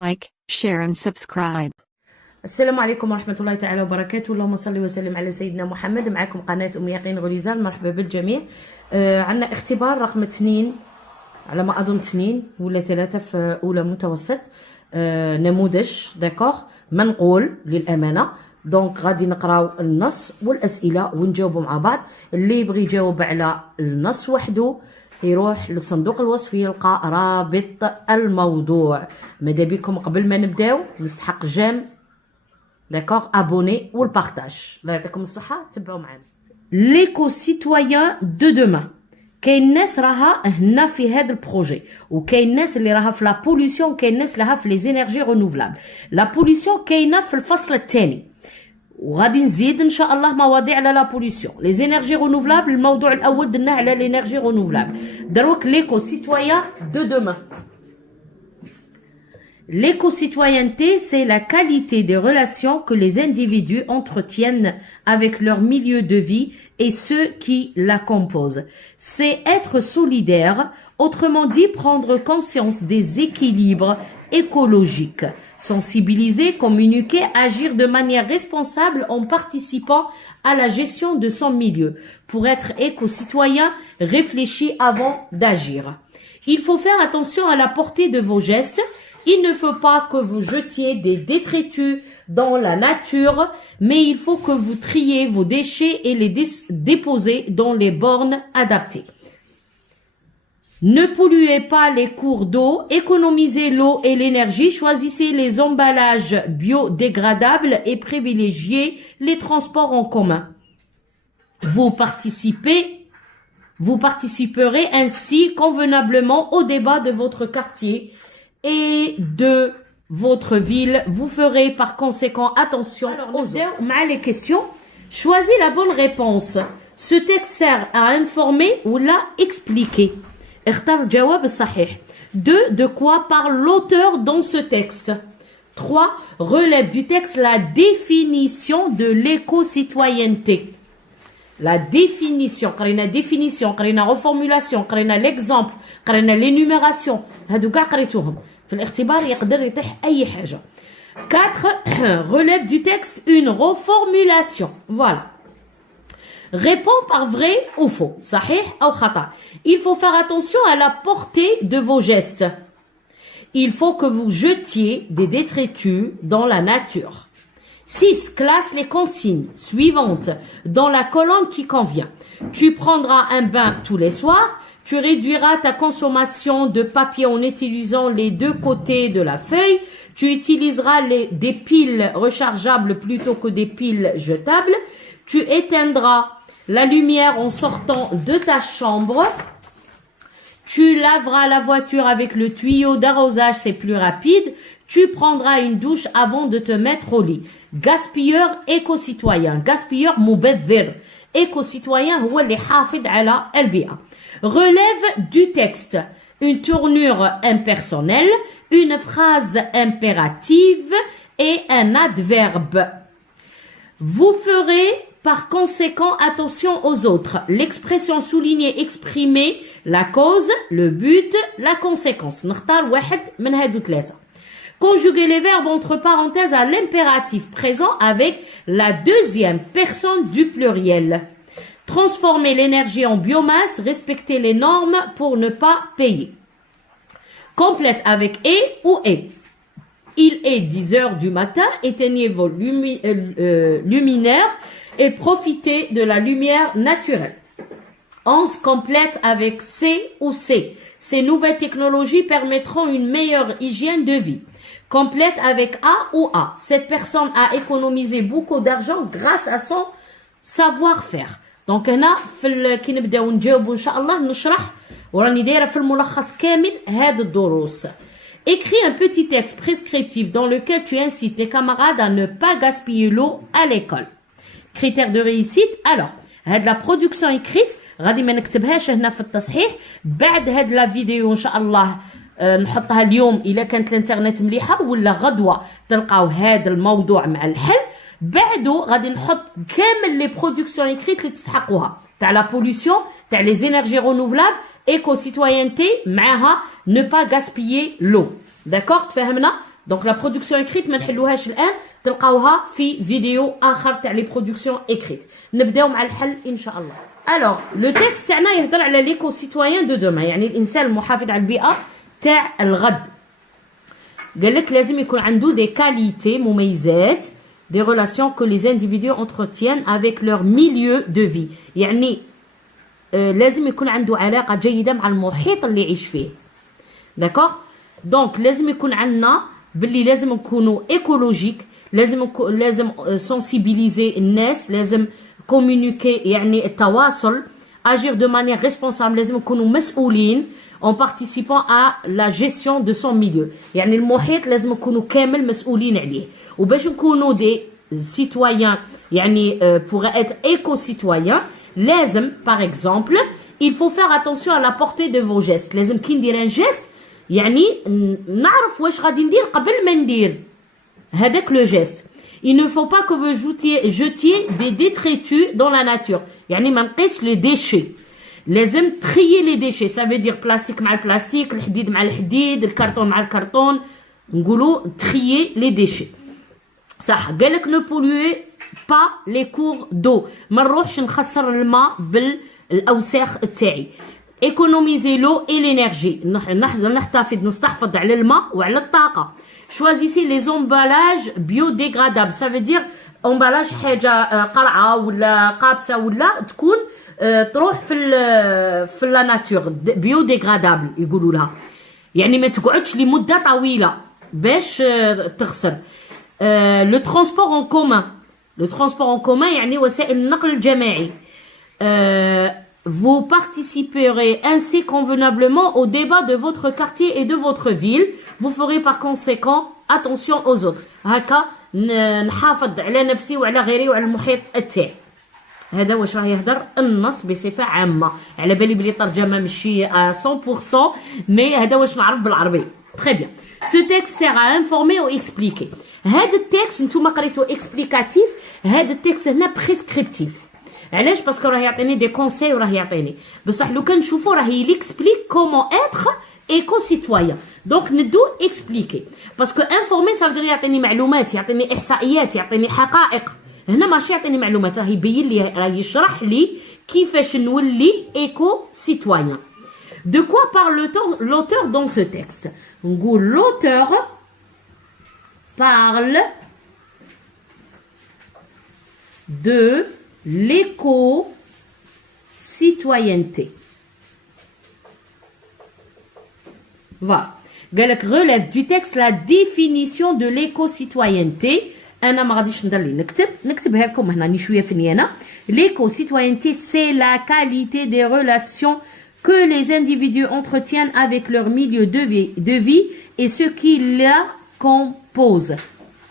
like, share and subscribe. السلام عليكم ورحمة الله تعالى وبركاته. اللهم صل وسلم على سيدنا محمد. معكم قناة أم يقين غليزان. مرحبا بالجميع. عندنا اختبار رقم 2 على ما أظن 2 ولا 3 في أولى متوسط. نموذج داكوغ منقول للأمانة. دونك غادي نقراو النص والأسئلة ونجاوبوا مع بعض. اللي يبغي يجاوب على النص وحده يروح لصندوق الوصف يلقى رابط الموضوع. ماذا بكم قبل ما نبداو نستحق جيم داكوغ ابوني والبارتاج. الله يعطيكم الصحة. تبعوا معنا. ليكو سيتويان دو دومان. كاين ناس راها هنا في هذا البروجي وكاين ناس اللي راها في لا بوليسيون وكاين ناس راها في لي زينيرجي رونوفلابل. لا بوليسيون كاينه في الفصل الثاني وغادي نزيد ان شاء الله مواضيع على لا بوليسيون. لي زينيرجي رونوفلابل الموضوع الاول درناه على لينيرجي رونوفلابل. دروك ليكو سيتويان دو دومان. L'éco-citoyenneté, c'est la qualité des relations que les individus entretiennent avec leur milieu de vie et ceux qui la composent. C'est être solidaire, autrement dit prendre conscience des équilibres écologiques, sensibiliser, communiquer, agir de manière responsable en participant à la gestion de son milieu. Pour être éco-citoyen, réfléchis avant d'agir. Il faut faire attention à la portée de vos gestes. Il ne faut pas que vous jetiez des détritus dans la nature, mais il faut que vous triez vos déchets et les déposez dans les bornes adaptées. Ne polluez pas les cours d'eau, économisez l'eau et l'énergie, choisissez les emballages biodégradables et privilégiez les transports en commun. Vous participerez ainsi convenablement au débat de votre quartier et de votre ville. Vous ferez par conséquent attention aux autres. Les questions. Choisis la bonne réponse. Ce texte sert à informer ou à expliquer. اختار الجواب الصحيح. 2. De quoi parle l'auteur dans ce texte? 3. Relève du texte la définition de l'éco-citoyenneté. La définition, قرينا définition, قرينا reformulation, قرينا l'exemple, قرينا l'énumération. هادو كاع قريتوهم. في الاختبار يقدر يطيح أي حاجة. 4. Relève du texte une reformulation. Voilà. Réponds par vrai ou faux. صحيح أو خطأ. Il faut faire attention à la portée de vos gestes. Il faut que vous jetiez des détritus dans la nature. 6. Classe les consignes suivantes dans la colonne qui convient. Tu prendras un bain tous les soirs. Tu réduiras ta consommation de papier en utilisant les deux côtés de la feuille. Tu utiliseras des piles rechargeables plutôt que des piles jetables. Tu éteindras la lumière en sortant de ta chambre. Tu laveras la voiture avec le tuyau d'arrosage, c'est plus rapide. Tu prendras une douche avant de te mettre au lit. Gaspilleur éco-citoyen. Gaspilleur مبذر. Éco-citoyen هو اللي حافظ على البيئة. Relève du texte. Une tournure impersonnelle, une phrase impérative et un adverbe. Vous ferez par conséquent attention aux autres. L'expression soulignée, exprimer la cause, le but, la conséquence. نختار واحد من هادو ثلاثة. Conjuguer les verbes entre parenthèses à l'impératif présent avec la deuxième personne du pluriel. Transformer l'énergie en biomasse, respecter les normes pour ne pas payer. Complète avec et ou est. Il est 10 heures du matin, éteignez vos luminaires et profitez de la lumière naturelle. 11. Complète avec C ou C. Ces nouvelles technologies permettront une meilleure hygiène de vie. Complète avec A ou A. Cette personne a économisé beaucoup d'argent grâce à son savoir-faire. دونك هنا كي نبداو نجاوبوا ان شاء الله نشرح وراني دايره في الملخص كامل هاد الدروس. Écris un petit texte prescriptif dans lequel tu incites tes camarades à ne pas gaspiller l'eau à l'école. Critères de réussite. Alors هاد la production écrite غادي ما نكتبهاش هنا في التصحيح. بعد هاد لا فيديو ان شاء الله نحطها اليوم اذا كانت الانترنت مليحه ولا غدوه تلقاو هذا الموضوع مع الحل. بعدو غادي نحط كامل لي برودكسيون ايكريت اللي تستحقوها تاع لا بوليسيون تاع لي زينيرجي رونوفلابل ايكو سيتوينتي معاها ne pas gaspiller l'eau. داكوغ تفهمنا؟ Donc la production écrite ما نحلوهاش الآن تلقاوها في فيديو آخر تاع لي برودكسيون écrite. نبداو مع الحل إن شاء الله. Alors le texte تاعنا يهضر على ليكو سيتويان دو دوما يعني الإنسان المحافظ على البيئة تاع الغد. قال لك لازم يكون عنده des qualités مميزات des relations que les individus entretiennent avec leur milieu de vie. يعني لازم يكون عنده علاقة جيدة مع المحيط اللي يعيش فيه. داكوغ دونك لازم يكون عندنا باللي لازم نكونوا ايكولوجيك لازم سنسيبيليزي الناس لازم كومونيكي يعني التواصل agir de manière responsable لازم نكونوا مسؤولين en participant à la gestion de son milieu يعني المحيط لازم نكونوا كامل مسؤولين عليه وباش نكونوا دي citoyens يعني pour être éco-citoyens لازم par exemple il faut faire attention à la portée de vos gestes لازم كي ندير un geste يعني نعرف واش غادي ندير قبل ما ندير هذاك لو جيست. Il ne faut pas que vous jetiez des détritus dans la nature. يعني ما نقيس les déchets. لازم trier les déchets. Ça veut dire plastique مع البلاستيك، الحديد مع الحديد، الكرتون مع الكرتون. نقولوا trier les déchets. صح. قال لك ne polluez pas les cours d'eau. ما نروحش نخسر الماء بالاوساخ تاعي. Économisez l'eau et l'énergie. نستحفظ على الماء وعلى الطاقة. Choisissez les emballages biodégradables. Ça veut dire emballage حاجة قرعة ولا قابسة ولا تكون تروح في la nature biodégradable يقولوا لها. يعني ما تقعدش لمدة طويلة باش تخسر. Le transport en commun. Le transport en commun يعني وسائل النقل الجماعي. Vous participerez ainsi convenablement au débat de votre quartier et de votre ville. Vous ferez par conséquent attention aux autres. هكا نحافظ على نفسي وعلى غيري وعلى المحيط تاعي. هذا واش راه يهضر النص بصفة عامة. على بالي بلي الترجمة ماشي 100% مي هذا واش نعرف بالعربي. Très bien. Ce texte sert à informer ou expliquer. هذا التكست نتوما قريتو explicatif. هذا التكست هنا prescriptif. علاش باسكو راه يعطيني دي كونساي وراه يعطيني بصح لو كان نشوفو راه يليكسبليك كومون اتر ايكو سيتويان دونك ندو اكسبليكي باسكو انفورمي صافي يعطيني معلومات يعطيني احصائيات يعطيني حقائق هنا ماشي يعطيني معلومات راه يبين لي راه يشرح لي كيفاش نولي ايكو سيتويان دو كوا بارل l'auteur dans ce texte نقول l'auteur parle de l'éco-citoyenneté. Voilà. قالك relève du texte la définition de l'éco-citoyenneté. أنا ما غاديش نضل نكتبها لكم هنا شوية في أنا. L'éco-citoyenneté c'est la qualité des relations que les individus entretiennent avec leur milieu de vie et ce qui la compose.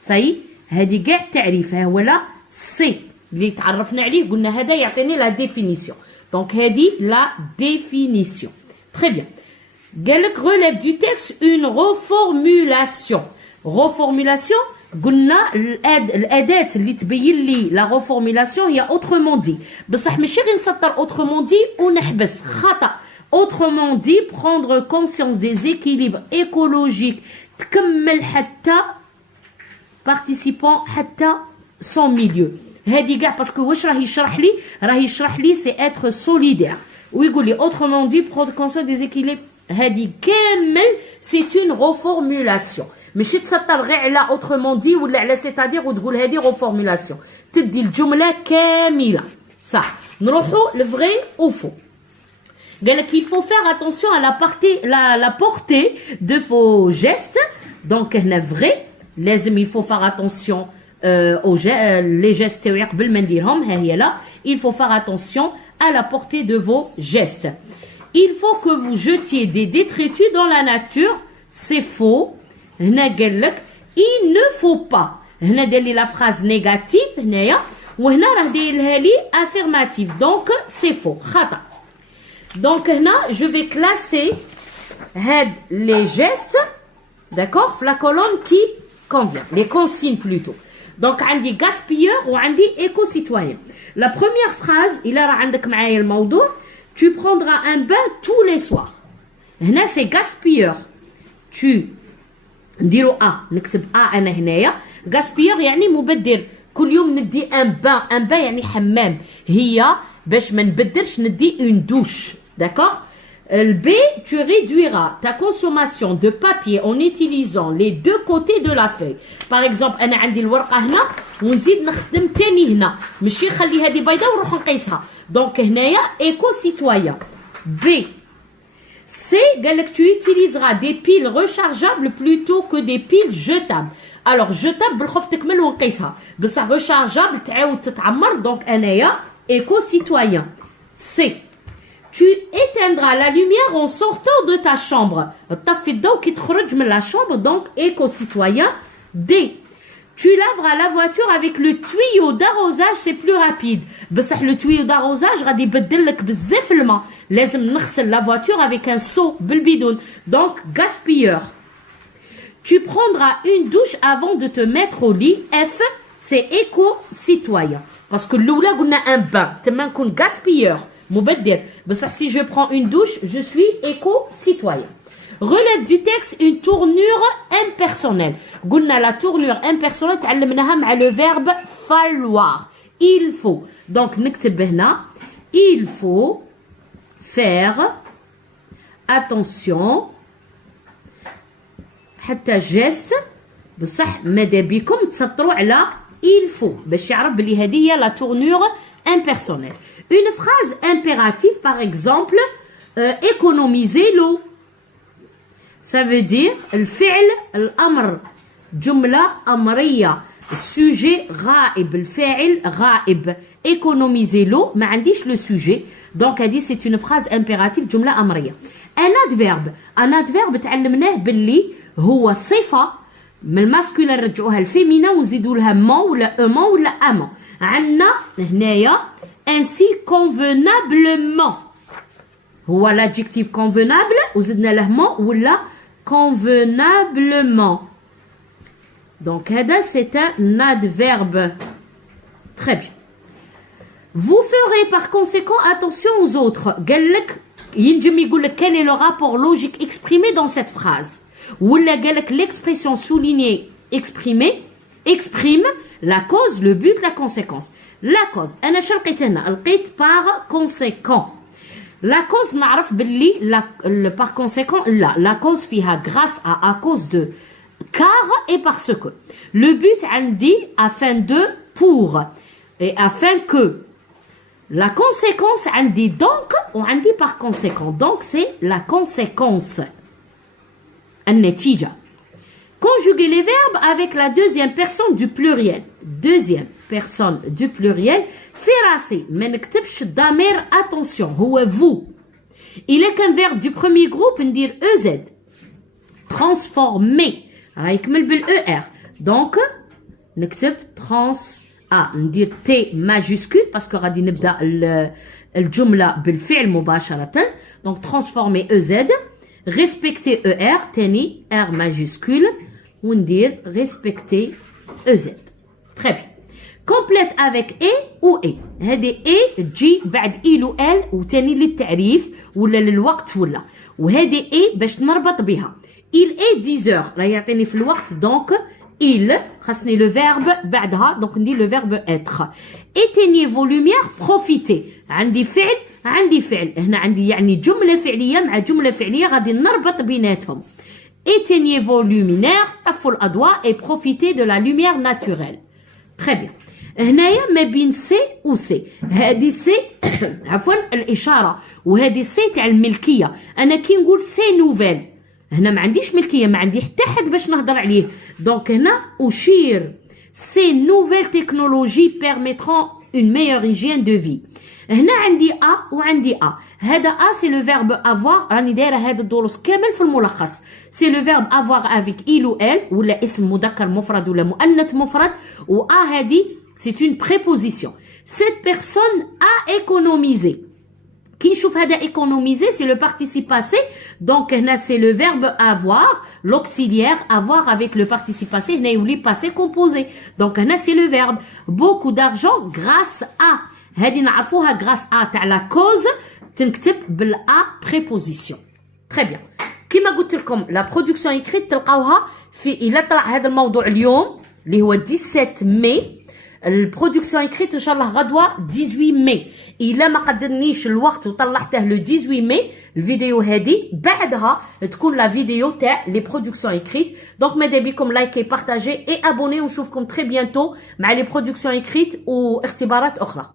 Ça y est, هذه كاع تعريف ها هو لا سي اللي تعرفنا عليه قلنا هذا يعطيني لا ديفينيسيون دونك هذه لا ديفينيسيون تري بيان قال لك relève du texte une reformulation قلنا الاداه اللي تبين لي لا reformulation هي autrement dit بصح ماشي غير نسطر autrement dit ونحبس خطا autrement dit prendre conscience des équilibres écologiques تكمل حتى participant حتى son milieu هادي كاع باسكو واش راه يشرح لي سي اتر سوليدير ويقول لي autrement dit prendre conscience des équilibres هادي كامل سي اون ريفورمولاسيون ماشي تسطر غير على autrement dit ولا على سيتادير وتقول هادي ريفورمولاسيون تدي الجمله كامله صح نروحوا لفغي او فو قال لك il faut faire attention à la portée de vos gestes donc هنا vrai لازم il faut faire attention les gestes تاوعي قبل ما نديرهم ها هي لا il faut faire attention à la portée de vos gestes il faut que vous jetiez des détritus dans la nature c'est faux هنا قال لك il ne faut pas هنا دار لي لا phrase négative هنايا وهنا راه دايرها لي affirmative donc c'est faux خطأ donc هنا je vais classer هاد les gestes d'accord في la colonne qui convient les consignes plutôt donc عندي gaspilleur وعندي éco-citoyen la première phrase إلا راه عندك معايا الموضوع tu prendras un bain tous les soirs هنا c'est gaspilleur tu نديرو نكتب انا هنايا. غاسبير يعني مبذر، كل يوم ندي ان بان يعني حمام، هي باش ما نبدلش ندي اون دوش. داكور. Le B, tu réduiras ta consommation de papier en utilisant les deux côtés de la feuille. Par exemple, أنا عندي الورقة هنا ونزيد نخدم تاني هنا، ماشي نخلي هذه بيضاء ونروح نقيسها. دونك هنايا éco citoyen. B. C, قال لك tu utiliseras des piles rechargeables plutôt que des piles jetables. Alors jetable بالخوف تكمل ونقيسها، بصح rechargeable تعاود تتعمر. دونك أنايا éco citoyen. C. Tu éteindras la lumière en sortant de ta chambre. طفي الضوء كي تخرج من la chambre. Donc éco-citoyen. D. Tu laveras la voiture avec le tuyau d'arrosage, c'est plus rapide. بصح le tuyau d'arrosage غادي يبدل لك بزاف الماء، لازم نغسل la voiture avec un seau بالبيدون. Donc gaspilleur. Tu prendras une douche avant de te mettre au lit. F. C'est éco-citoyen. Parce que l'oula قلنا un bain. تما نكون gaspilleur. مبدل. بصح si je prends une douche, je suis éco-citoyen. Relève du texte une tournure impersonnelle. قلنا la tournure impersonnelle تعلمناها مع le verbe falloir. Il faut. Donc نكتب هنا il faut faire attention حتى geste. بصح ماذا بكم تسطروا على il faut باش يعرف بلي هذه هي la tournure impersonnelle. Une phrase impérative, par exemple, économiser l'eau. Ça veut dire الفعل الأمر، جملة أمرية، sujet غائب، الفاعل غائب. Économiser l'eau ما عنديش le sujet. Donc هذه c'est une phrase impérative، جملة أمرية. Un adverbe تعلمناه باللي هو صفة من الماسكولين نرجعوها الفيمينا ونزيدوا لها مون ولا امون ولا امون. عندنا هنايا ainsi convenablement هو l'adjectif convenable وزدنا له مون ولا convenablement. Donc هذا c'est un adverbe. Très bien. Vous ferez par conséquent attention aux autres. قال لك ينجم يقول لك quel est le rapport logique exprimé dans cette phrase. ولا قال لك l'expression soulignée exprimée exprime la cause, le but, la conséquence. La cause أنا شو لقيت هنا؟ لقيت par conséquent. La cause نعرف باللي par conséquent لا la cause فيها grâce à cause de, car et parce que. Le but عندي afin de, pour et afin que. La conséquence عندي donc وعندي par conséquent. Donc c'est la conséquence. النتيجة. Conjuguer les verbes avec la deuxième personne du pluriel. Deuxième personne du pluriel. فراسي ما نكتبش الضمير. Attention هو vous. Il est qu'un verbe du premier groupe ندير EZ. Transformer راه يكمل بال ER. Donc نكتب ندير T majuscule parce que غادي نبدا الجملة بالفعل مباشرة. Donc transformer EZ. Respecter ER تاني R majuscule وندير respecter EZ. Très bien. Complète avec E ou E. هذه E تجي بعد إل و L وتاني للتعريف ولا للوقت ولا. وهذه E باش نربط بها. Il est 10 heures. راه يعطيني في الوقت donc il خاصني le verbe بعدها donc ندير le verbe être. Éteignez vos lumières, profitez. عندي فعل هنا عندي يعني جملة فعلية مع جملة فعلية غادي نربط بيناتهم. Éteignez vos luminaires, طفوا الأضواء et profitez de la lumière naturelle. Très bien. هنايا ما بين سي و سي. هذه سي عفوا الإشارة وهذه سي تاع الملكية. أنا كي نقول سي نوفيل هنا ما عنديش ملكية، ما عندي حتى حد باش نهضر عليه. دونك هنا أشير سي نوفيل تكنولوجي permettront une meilleure hygiène de vie. هنا عندي وعندي هذا سي لو فيرب افوار. راني دايره هذا الدروس كامل في الملخص. سي لو فيرب افوار افيك il ou elle ولا اسم مذكر مفرد ولا مؤنث مفرد. و هذه c'est une préposition. Cette personne a économisé. كي نشوف هذا économiser c'est le participe passé. Donc هنا c'est le verbe avoir, l'auxiliaire avoir avec le participe passé. هنا يولي passé composé. Donc هنا c'est le verbe. Beaucoup d'argent grâce à. هذه نعرفوها grâce à تاع la cause تنكتب بالA préposition. Très bien. كما قلت لكم la production écrite تلقاوها إلا طلع هذا الموضوع اليوم اللي هو 17 ماي، البرودكسيون اكريت ان شاء الله غدوه 18 ماي. الا ما قدرنيش الوقت وطلعته لو 18 ماي الفيديو هذه، بعدها تكون لا فيديو تاع لي برودكسيون اكريت. دونك ماذا بكم لايكي بارطاجي اي ابوني، ونشوفكم تري بيانتو مع لي برودكسيون اكريت واختبارات اخرى.